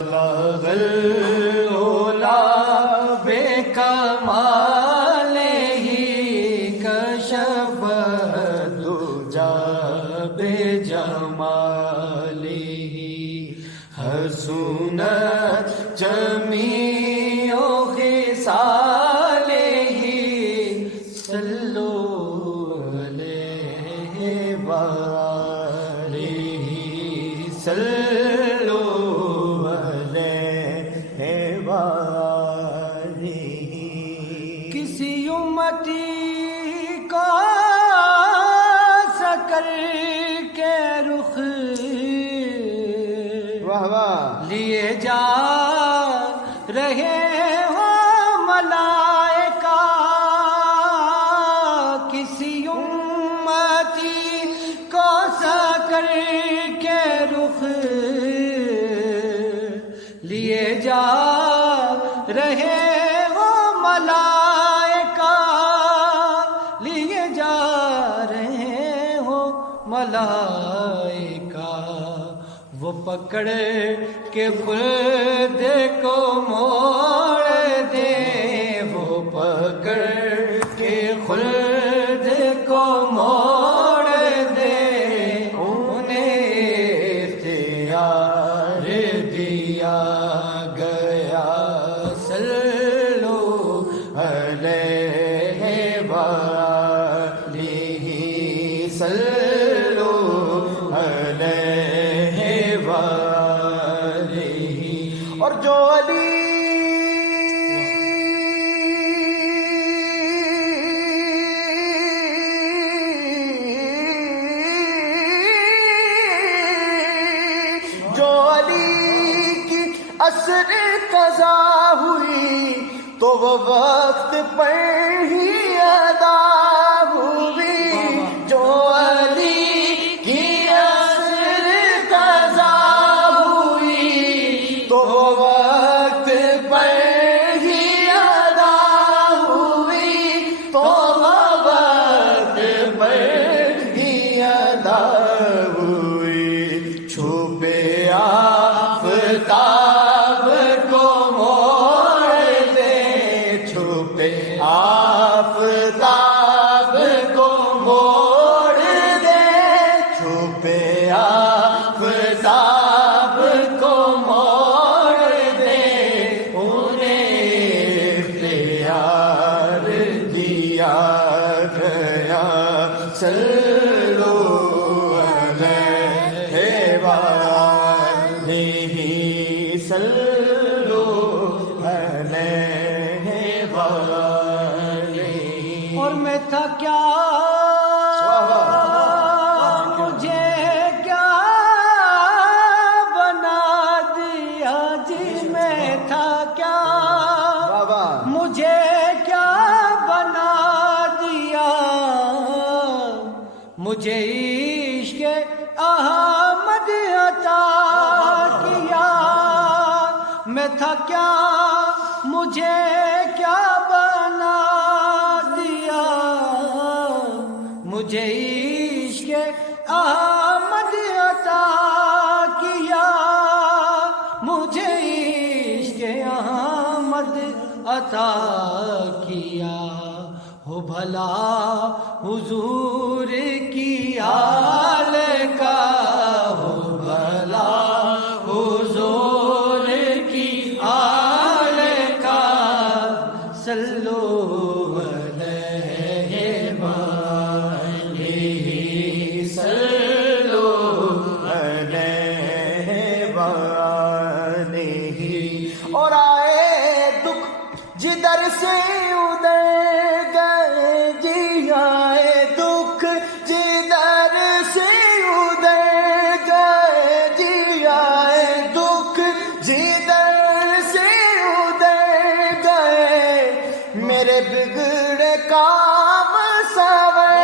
العلا بے کمال ہی کشف دجا بے جمال ہی حسنت جمیع خصال ہی صلو علیہ وآلہ صلو علیہ وآلہ کسی امتی کو سکر کے رخ لیے جا رہے ہو ملائکہ کسی امتی کو سکر کے رخ لیے جا رہے ہو ملائکہ لیے جا رہے ہو ملائکہ وہ پکڑ کے خلد کو موڑ دے وہ پکڑ کے خلد کو موڑ دے انہیں اختیار دیا گیا صلو علیہ وآلہ صلو علیہ وآلہ اور جو علی کی عصر قضا ہوئی تو وہ وقت پر ہی ادا ہوئی جو علی کی عصر قضا ہوئی تو وہ وقت پر ہی ادا ہوئی تو وہ وقت پر ہی ادا ہوئی چھپے آفتاب کو موڑ دے چھپے آفتاب کو موڑ دے چھپے آفتاب کو موڑ دے انہیں اختیار دیا گیا صلو علیہ وآلہ صلو علیہ وآلہ اور میں تھا کیا مجھے کیا بنا دیا جی میں تھا کیا مجھے کیا بنا دیا مجھے عشق احمد عطا کیا میں تھا کیا مجھے کیا بنا دیا مجھے عشق احمد عطا کیا مجھے عشق احمد عطا کیا ہو بھلا حضور کی آل کا ہو بھلا حضور کی آل کا صلو علیہ وآلہ صلو علیہ وآلہ اور آئے دکھ جدھر سے ادھر گئے جی آئے دکھ جدھر سے ادھر گئے جی آئے دکھ جدھر سے ادھر گئے میرے بگڑے کام سنور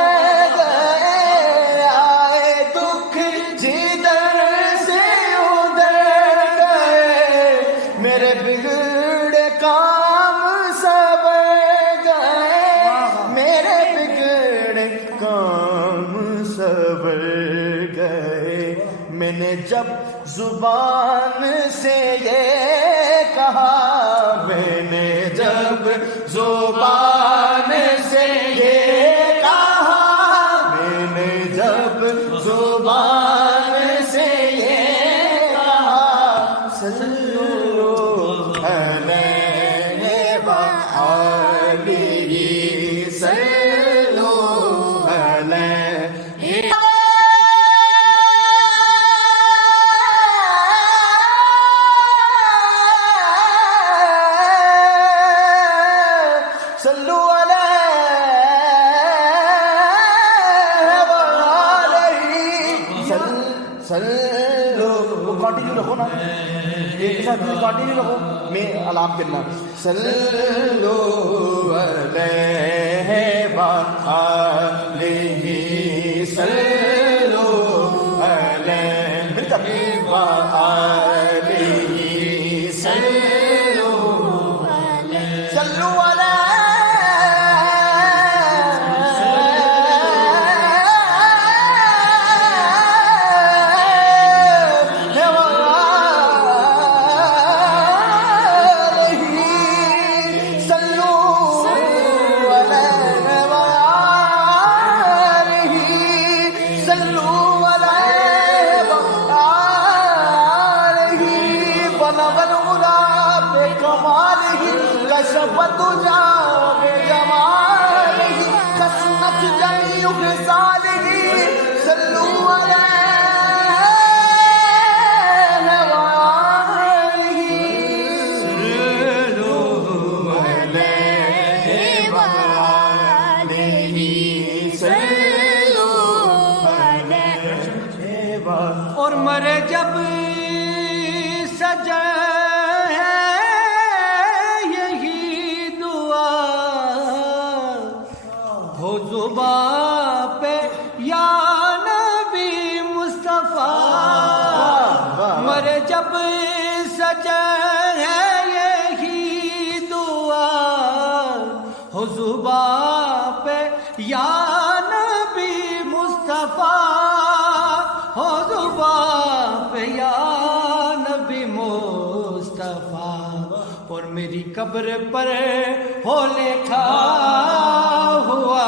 گئے آئے دکھ جدھر سے ادھر گئے میرے بگڑے کام سنور گئے میرے بگڑے کام سنور گئے میں نے جب زبان سے یہ کہا، میں نے جب زبان سے یہ کہا، میں نے جب زبان سے یہ کہا، صلو علیہ وآلہ صلو علیہ صلو صلو، کنٹینیو رکھو نا، ایک ساتھ کنٹینیو رکھو، میں علام کرنا، صلو علیہ وآلہ صلو علیہ وآلہ صلو صلو کشفت جا بجمالہ قسمت جمیع خصالہ صلو علیہ وآلہ صلو علیہ وآلہ صلو علیہ وآلہ۔ اور مرے جب سجا زباں پہ یا نبی مصطفیٰ، مرے جب سجا ہے یہی دعا، ہو زباں پہ یا نبی مصطفیٰ، ہو زباں پہ یا نبی مصطفیٰ، اور میری قبر پر ہو لکھا ہوا